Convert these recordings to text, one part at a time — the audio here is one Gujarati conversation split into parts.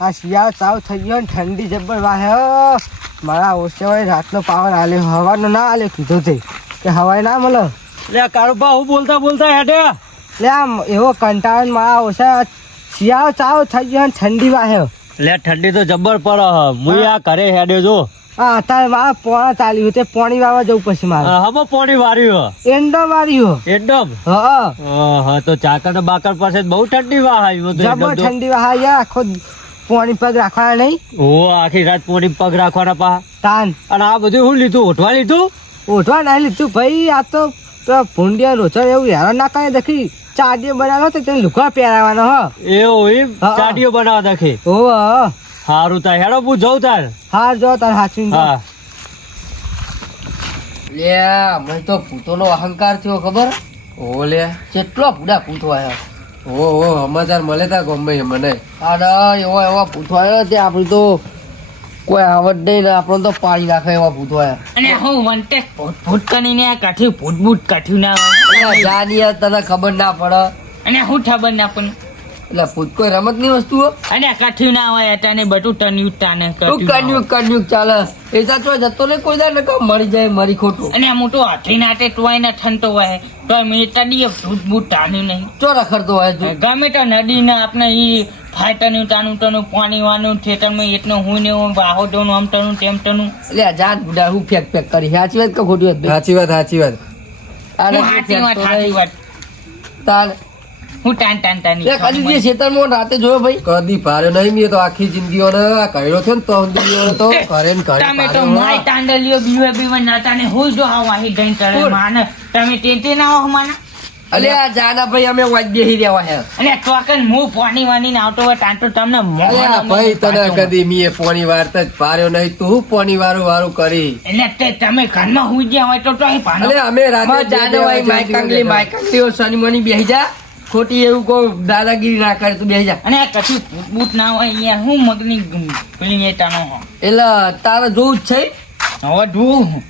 આ શિયાળો ચાલુ થઈ ગયો ને ઠંડી જબ્બર વાહે મારા ઓછેવાય રાતનો પાવર આલ્યો હવાનો ના આલ્યો કીધું તે કે હવાય ના મળે લે કારુબા હું બોલતા હેડે લે આમ એવો કંટાળો મારા ઓછા શિયાળો ચાલુ થઈ ગયો ને ઠંડી વાહે લે ઠંડી તો જબ્બર પડે હું આ ઘરે હેડે જો હા અત્યારે મારા પોણા ચાલ્યું તે પોણી વાવા જવું પછી મારે હવે પોણી વાર્યું એંડો માર્યો એકદમ હા તો ચાકર બાકર પાસે બહુ ઠંડી વાહ આવી જબ્બર ઠંડી વાહ યાર આખો પોણી પગ રાખવાના નહીં આખી રાત પોણી પગ રાખવાના પા તાન અને આ બધું શું લીધું ઓઠવા લીધું ઓઠવા ના લીધું ભાઈ આ તો ભૂંડિયા રોચર એવું હેરાન ના કરે દેખી ચાડીઓ બનાવો તો તેને લુગડા પહેરાવાનો એવું એમ ચાડીઓ બનાવવા દેખી સારું તાર હેડો હું જઉં તાર હા જો તાર હાચવી હા લે મને તો ભૂતોનો અહંકાર થયો ખબર ઓ લે કેટલો ભૂડા ભૂતો આવ્યો ઓ સમાચાર મળે તા ગમે મને અરે એવો ભૂતો આવ્યો તે આપડે તો કોઈ આવડ નહીં ને આપણને તો પાડી નાખે એવા ભૂતો આવ્યા અને હું વંટે ભૂત કરીને આ કાઠી ભૂત કાઠ્યું ના જાની તને ખબર ના પડે અને હું ખબર ના પણ એટલે ભૂત કોઈ રમત ની વસ્તુ અને કાઠ્યું ના હોય તાને બધું ટન્યું તાને કન્યુક ચાલે એ તો જતો ને કોઈ દાડે મરી જાય મરી ખોટું અને આ મોટો હાથી નાટે ટોય ને ઠંતો હોય તો મેં તડીએ ભૂત તાન્યું નહીં ચો રખડતો હોય તું ગમે તો નદી ને આપણે ઈ ફાટનું તાનું પાણી વાનું થેટરમાં એટલું હું ને હું બાહોડોનું આમ ટનું તેમ ટનું એટલે જાન બુડા હું ફેક કરી સાચી વાત કે ખોટી વાત સાચી વાત સાચી વાત તાર હું ટાન કદી જે ખેતરમાં રાતે જોયો ભાઈ કદી ભારે નહીં મેં તો આખી જિંદગીઓ ને કર્યો છે ને તો ઘરે ને ઘરે તમે તો માય તાંડલિયો બીવે નાતા ને હું જો આવા હી દઈ તળે માને તમે તે ના હો માના અલે આ જાના ભાઈ અમે વાજ બેહી રહ્યા હે અને ટોકન મુ પાણી વાની આવતો હોય તાંતો તમને ભાઈ તને કદી મીએ પાણી વારતા જ પાર્યો નહીં તું પાણી વારું કરી એટલે તે તમે ઘરમાં હુઈ ગયા હોય તો અહીં પાણી અલે અમે રાતે જાનો ભાઈ માઈકાંગલી શની મની બેહી જા ખોટી એવું કો દાદાગીરી ના કરે તું બેહી જા અને આ કશું બૂટ ના હોય અહીંયા હું મગની પેલી એટાનો હો એટલે તારે જોવું જ છે હવે જોઉં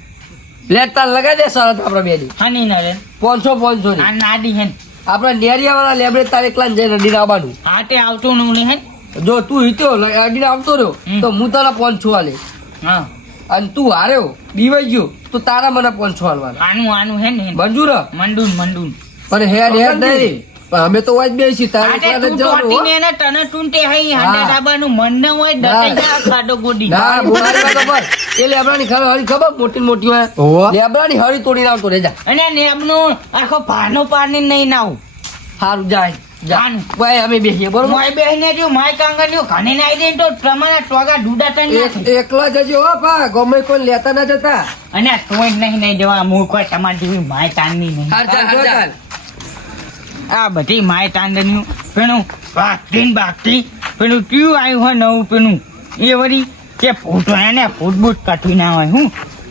લે તાર લગાઈ દે સરત આપણે બેડી હાની ના રે 500 આ નાડી હે આપણે નેરિયા વાળા લેબરે તારે એકલા જઈને અડીને આવવાનું આ તે આવતો નું નહીં હે જો તું હિત્યો અડીને આવતો રહ્યો તો હું તને 500 આલે હા અને તું હાર્યો બીવાઈ ગયો તો તારા મને 500 આલવાના આનું હે ને મંજૂર મંડુન પણ હેડ નહીં અમે તો વાજ બેસી તારે તું ટોટીને એને તને ટૂંટે હઈ હાંડે ડાબાનું મન ન હોય ડટે જા ખાડો ગોડી ના બોલાવા ખબર એ લેબરાની હળી ખબર મોટી હોય લેબરાની હળી તોડીને આવતો રે જા અને નેબનો આખો ભાનો પારની નહીં નાવ હારું જાય જાન ભાઈ અમે બેહીએ બરોબર મોય બેહીને જો માય કાંગણ્યો ઘણે નાઈ દે તો તમારા ટોગા ડુડા તન એકલા જજો હો પા ગમે કોઈ લેતા ના જતા અને તોય નહીં જવા મુ કોઈ તમાર જેવી માય તાનની નહીં હાર આ બધી માય તાંડન્યું પેલું બાકી પેલું ક્યું આવ્યું હોય નવું પેલું એ વળી કે ફૂટ એને ફૂટબૂટ કાઠી ના હોય હું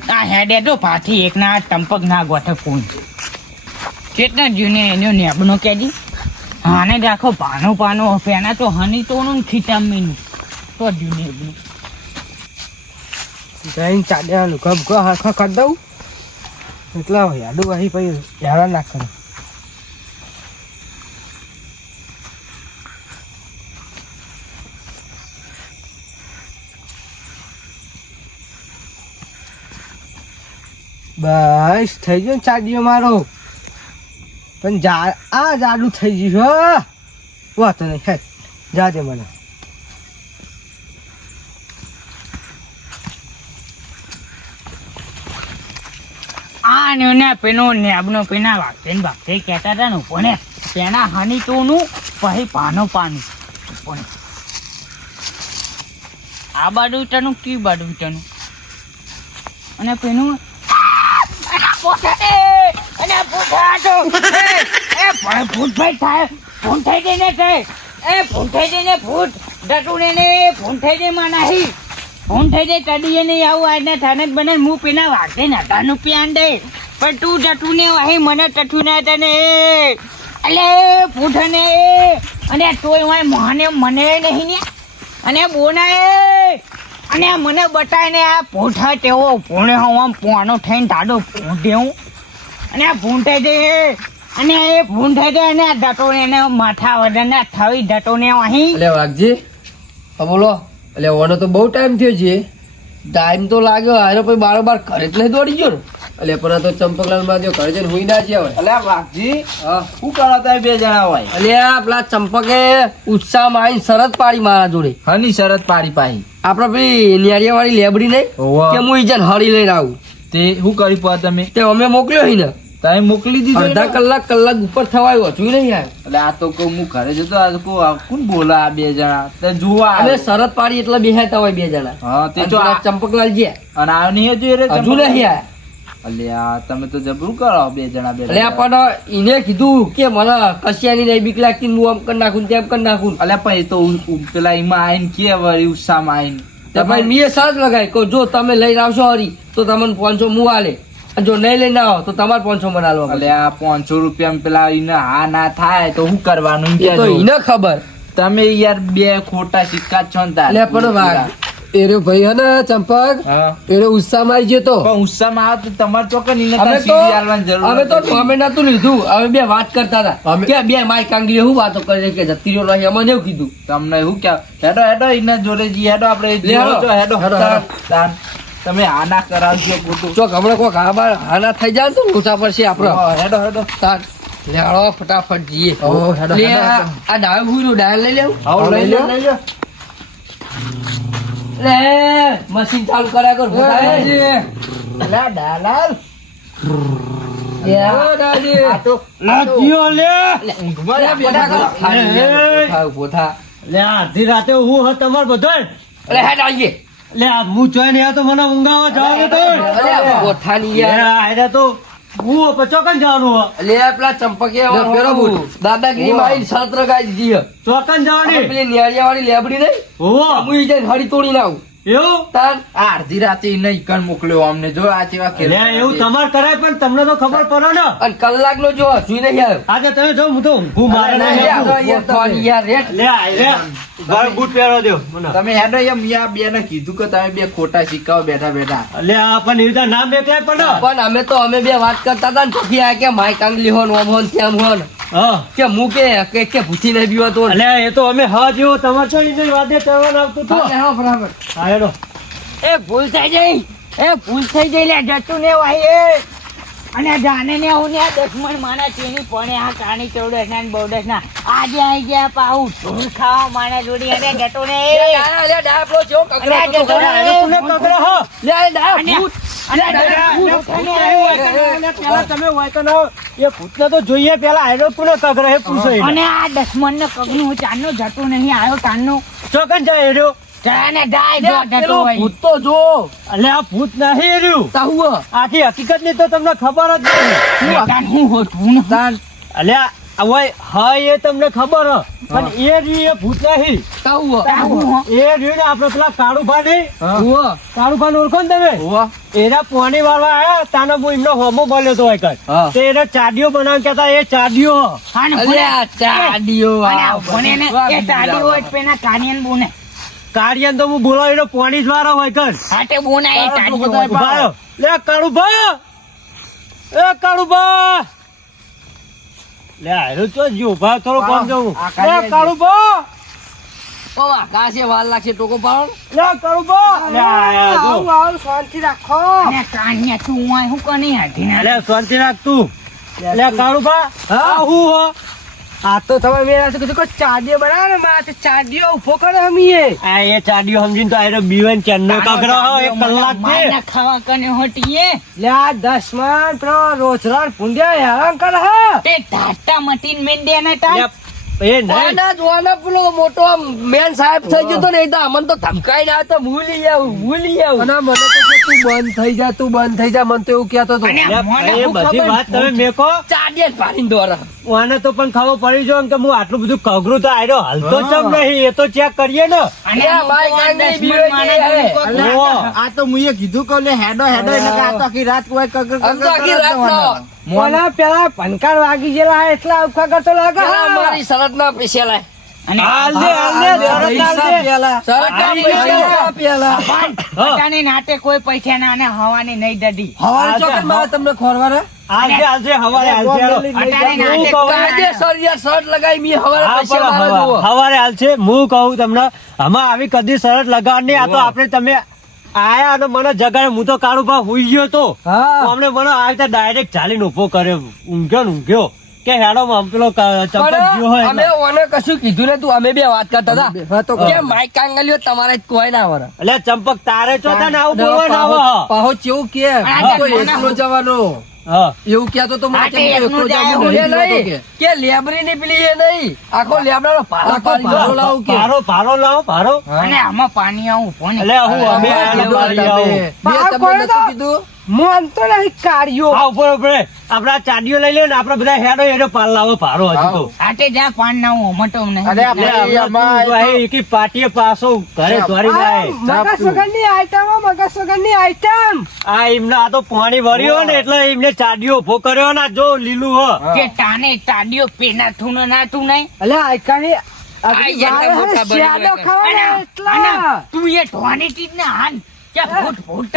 આ હેડે તો પાછી એક ના ટંપક ના ગોઠે કોઈ કેટલા જૂને એનો નેબનો કેજી આને રાખો પાનો પેના તો હની તોનું ખીચામીનું તો જૂને એબનું જઈને ચાડ્યા લુગા બુગા હરખા કરી દઉં એટલા યાડું વાહી પછી હેરાન ના કરે બસ થઈ ગયો ને ચાડીઓ મારો પણ જાડું થઈ ગયું વાતો નહીં હે જાજે મને આ ને પેનો નેબનો પેના વાગતે કહેતા હતા ને પણ પેના હની તોનું પછી પાનું પણ આ બાજુ તનું કી બાજુ તનું અને પેનું અને ભૂત ભાઈ થાય ફોન થઈ જઈને ભૂત ડટુને ને ફોન થઈ જાય માં નહીં ફોન થઈ જાય તડીએ નહીં આવું આજના થાને જ બને હું પેલા વાગતે નતાનું પ્યાન દે પણ તું ડટુને વાહી મને ટઠું ના તને એટલે ફૂટને અને તોય વાય મને નહીં ને અને બોના અને મને બતાય ને આ પોઠા તેવો પોણે આમ પોનો થઈને ટાડો દેવું અને આ ભૂંટાઈ દે અને એ ભૂંટાઈ દે અને આ ડટો ને માથા વડે ને થવી ડટો ને અહીં એટલે વાગજી હા બોલો. એટલે ઓનો તો બહુ ટાઈમ થયો છે. ટાઈમ તો લાગ્યો આનો પછી બારોબાર ઘરે જ નહીં દોડી ગયો ને. એટલે પણ આ તો ચંપકલાલ માં જો ઘરે જઈને હુઈ ના જ્યા હોય. અલ્યા વાઘજી હા શું કરો તમે બે જણા હોય? અલ્યા પેલા ચંપકે ઉત્સાહમાં આવીને શરત પાડી મારા જોડે. હની શરત પાડી પાહી આપડે પેલી નિયારિયા વાળી લેબડી નહીં ઓવા. કે હું ઈજન હળી લઈને આવું. તે શું કરી પા તમે? તે અમે મોકલ્યો હી ને તમે મોકલી દીધો અડધા કલાક ઉપર થવાયું હજુ નહીં આવ્યો. એટલે આ તો કહું હું ઘરે જતો આ તો કહું કોણ બોલા આ બે જણા તે જોવા અમે આવે. શરત પાડી એટલે બેહાતા હોય બે જણા. હા તે જો પેલા ચંપકલાલ જ્યાં અને આ નહીં હજુ એ રે હજુ નહીં આયા. અલ્યા તમે તો જબરું કરો બે જણા બે એટલે પણ એને કીધું કે મને કશિયાની નહીં બીક લાગતી ને હું આમ કરી નાખું ને તેમ કરી નાખું. અલ્યા પણ એ તો પેલા એમાં આવીને કે વળી ઉત્સાહમાં આવીને તો ભાઈ મેં સાજ લગાવી કહું જો તમે લઈને આવશો હરી તો તમને 500 હું આલે. અને જો નહીં લઈને આવો તો તમારે 500 મને આલવા પડે. અલ્યા 500 રૂપિયા પેલા એને હા ના થાય તો શું કરવાનું એ તો એને ખબર. તમે યાર બે ખોટા સિક્કા છો ને તાર. એટલે પણ વાઘ એરો ભાઈ હે ને ચંપક હા એનો ઉત્સાહ મારી ગયો તો પણ ઉત્સાહમાં આવે તો તમારે ચોક્કસ એને અમે તાર તો સીધી આલવાની જરૂર અમે તો નથી. ટોમેટા તો લીધું. અમે બે વાત કરતા હતા કે બે માય કાંગલી હું વાતો કરી કે જતી રહ્યો નહીં અમને એવું કીધું. તમને એવું કે હેડો હેડો એના જોડે જી હેડો આપણે લે હેડો. જો હેડો હેડો, તાર- હેડો. તાર. તમે આના કરાવજો ખોટું. ચોક હમણાં કોઈ હાના થઈ જાય ને તો લોચા પડશે આપડે. હા, હેડો હેડો તાર લે હાલો ફટાફટ જઈએ. ઓહો, હેડો, લે હેડો, આ ડાળ ભૂરું ડાળ લઈ લેવું. આવો લઈ લો લઈ લો. લે મશીન ચાલુ કર્યા કર ભૂતાએ. લા ડાલાલ લે આ દાદી. આ તો લાગ્યો લે ઊંઘમાં લે જ બેઠા કરો. બેઠા. પોથા, પોથા. લે આધી રાતે હું હ તમાર બધાય અરે હેડ આવીએ. લે આ હું જોઈને આવ્યો તો મને ઊંઘાવા જવાનું તો અરે પોથાની યાર. આયરા તો હું પચોકન જવાનું હ લે પેલા ચંપકે પેલો દાદાગીરી માં આવીને શરત લગાવી દીધી હે. ચોકન આપણે જવાની પેલી નિયારિયા વાળી લેબડી નહીં હોવો હું ઈ જઈને હળી તોડી નાખું. એવું તાર આ અડધી રાતે એને ઈકણ મોકલ્યો અમને જો આ કેવા લે એવું તમાર કરાય પણ તમને તો ખબર પડે ને અને કલાક નો જો હજુ નહીં આવ્યો. આજે તમે જો હું તો ઊંઘું મારે અરે નહીં યાર, આવતું. પોથાની યાર રેટ. લે આયરે ઘર બૂટ પહેરો દો મને તમે હેડો એમ યા બે ને કીધું કે તમે બે ખોટા સિક્કાઓ બેઠા બેઠા. લે આ પણ એવી રીતે નામ બેકલાય પણ પણ અમે બે વાત કરતા હતા ને પછી આ કે માય કાંગલી હોન ઓમ હોન તેમ હોન હા કે હું કે ભૂથી નહીં બીવો તો એટલે એ તો અમે હા જેવો તમારે તો એની વાદે તહેવાર આવતું તો બરાબર. હા હેડો એ ભૂલ થઈ જઈ ભૂલ થઈ જઈ લે જતું ને વાય અને જાને ને હું ને આ દસમણ માના ચીની પડે આ કાણી ચૌડસ ના બૌડસ ના આજે આવી ગયા પાઉ ધૂળ ખાવા માના જોડી અને જતો ને જોઈએ પેલા આયરો તું ને કગરે પૂછો અને આ દસમણ ને કગનું હું ચાંદનો જતો નહીં આવ્યો ચાંદનો ચોકન જાય એર્યો જાને જાય જો જતો પેલો હોય ભૂત તો જો એટલે આ ભૂત નહીં એર્યું તાહું આખી હકીકત ની તો તમને ખબર જ નહીં હું હોતું ને તાન એટલે હવે હા એ તમને ખબર હ પણ એ રી એ ભૂત નહીં તાહું એ રી ને આપડે પેલા કાળુભા નહીં હુઆ કાળુભા ઓળખો ને તમે હુઆ એના પોણી વાળવા આયા તાનો હું એમનો હોમો બોલ્યો તો એક હા. તે એને ચાડીઓ બનાવી કેતા એ ચાડીઓ અને અલ્યા ચાડીઓ અને આ ભણે ને એ તાડી હોય પેના કાનિયન બોને કાળિયાન તો હું બોલાવીને પોણી જ વાળો હોય કર હાટે બોના એ તાડી હોય ઉભા રહ્યો. લે કાળુભા એ કાળુભા લે આયરો તો જો ઉભા થોડો કોણ જવું લે કાળુભા ઓ આકાશે વાલ લાગશે ટોકો પાડો. લે કાળુભા લે આયા જો શાંતિ રાખો. અને કાનિયા તું હોય હું કની હાથી ના લે શાંતિ રાખ તું લે કાળુભા હા હું હો આ તો તમે મેરા કીધું કે ચાડીઓ બનાવો ને મારે ચાડીઓ ઉભો કરે હમીએ. આ એ ચાડીઓ સમજીને તો આયરો બીવન ચેનનો કાગરો હો એક કલાક છે મારના ખાવા કને હોટીએ લે આ 10 માં પેલો રોજરાન પુંડ્યા હેરાન કરે હે. તે ટાટા મટીન મેંડે ના ટા લે, એ નહીં જોવાના પેલો મોટો આમ મેન સાહેબ થઈ ગયો તો ને એ તો અમને તો ધમકાઈ ના તો ભૂલી આવું અને મને તો કે તું બંધ થઈ જા મને તો એવું કહેતો હતો. અને એ બધી વાત તમે મેકો ચાડીએ જ પાડીને દોરા. મને તો પણ ખબર પડી જો કે હું આટલું બધું કગરું તો આયરો હાલતો ચમ નહીં એ તો ચેક કરીએ ને અને આ ભાઈ કાંઈ નહીં બીવે છે હવે. ઓહો. આ તો મુએ કીધું કે લે હેડો હેડો એટલે કે આ તો આખી રાત કોઈ કગર આમ તો આખી રાતનો પેલા ભનકાર વાગી ગયેલા એટલા અવખા કરતો લાગે પેલા મારી શરત ના પૈસા લાય. અને હાલ દે, શરત હાલ દે. પૈસા પેલા બધાને નાટે કોઈ પૈસા ના અને હવાની નહીં દડી હવારે ચોકન માં તમને ખોરવાના હાલ દે, હવારે હાલ દે, હેડો. અટાણે નાટે હું કહું. કાયદેસર યાર શર્ટ લગાવી મી હવારે હા, પૈસા બોલો, મારા જુઓ હવારે હાલ છે. હું કહું તમને, આમાં આવી કદી શરત લગાડની. આ તો આપણે તમે આયા અને મને જગાડે. હું તો કાળુ ભાઈ હુઈ ગયો તો અમને મને આ રીતે ડાયરેક્ટ ચાલીને ઉભો કર્યો. ઊંઘ્યો ને ઊંઘ્યો કે હેડો માં પેલો ચંપક ગયો હોય અમે ઓને કશું કીધું ને તું અમે બે વાત કરતા હતા કે માઈક કાંગલીઓ તમારે કોઈ ના આવરે એટલે ચંપક તારે ચોથા ને આવું બોલવા ના આવે. પાહો ચેવું કે આ કોઈ જમાના એકલો જવાનો હા, એવું કહેતો તો મને આ કે તે એકલો એકલું જાય જવાનું એવું નહીં કે લેબરી ની પેલી એ નહીં આખો લેબડાનો પારો પાડી લાવું કે ભારો લાવો, ભારો. અને આમાં પાણી આવું ઉભો ને એટલે હું અમે આવું. મેં તમને નતું કીધું હા, ઉપર ઉપર આપડા ચાડીઓ લઈ લે ને આપડે બધા હેડો હેડો પાલ લાવો ભારો હજુ તો. આટે જા પાન ના હું અમટો નહીં એટલે આપણે તું ભાઈ એકી પાટીએ પાછો ઘરે દોરી જાય. આ એમને આ તો પાણી ભર્યો ને એટલે એમને ચાડીઓ ઉભો કર્યો ને આ જો લીલું હો. કે તાને તાડીઓ પેના થુનો ના તું નહીં તું એ ઢોની ચીજ ને હાન કે ભૂત ભૂત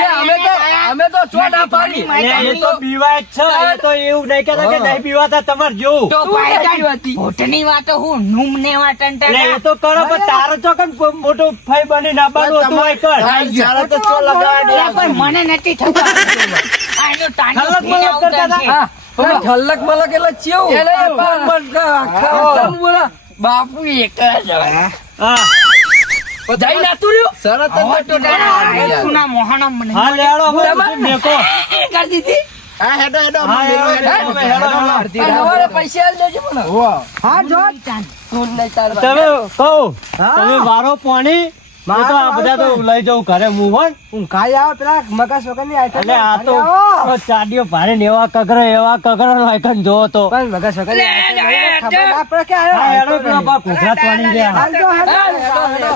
અમે તો ચોટા પાડી એટલે એ તો બીવાય જ છે. એ તો એવું નહીં કહેતા કે નહીં બીવાતા તમારે જેવું. તો તું પાઈ નથી જાય. હોતી. ભૂતની વાતો હું નૂમ ને વાટન એટલે એ તો કરો પણ તારો ચોકન મોટો ફાઈ બની નાખવાનું હતું હોય કર. પણ મને નથી થતું આ એનો તાનો ખલક મલક કરતા હતા. ઠલક મલક એટલે ચેવું બાપુ એક જ હા, જઈ નાતું રહ્યું સરત હવે તો તારા સુના મોહનમ મને હા, લેડો હવે બધું મેકો. કરી દીધી હા, હેડો, હેડો. હવારે પૈસા આલી દેજે મને તું નહીં તાર તમે કહું તમે વારો પાણી એ તો આ બધા તો લઈ જવું ઘરે મું એટલે આ તો ચાડીઓ ભારે ને એવા કગરો નો આઈકન જોવો તો હા, હેડો પેલા બા ઘૂઘરા પાણી ગયા. હા, હેડો, હેડો.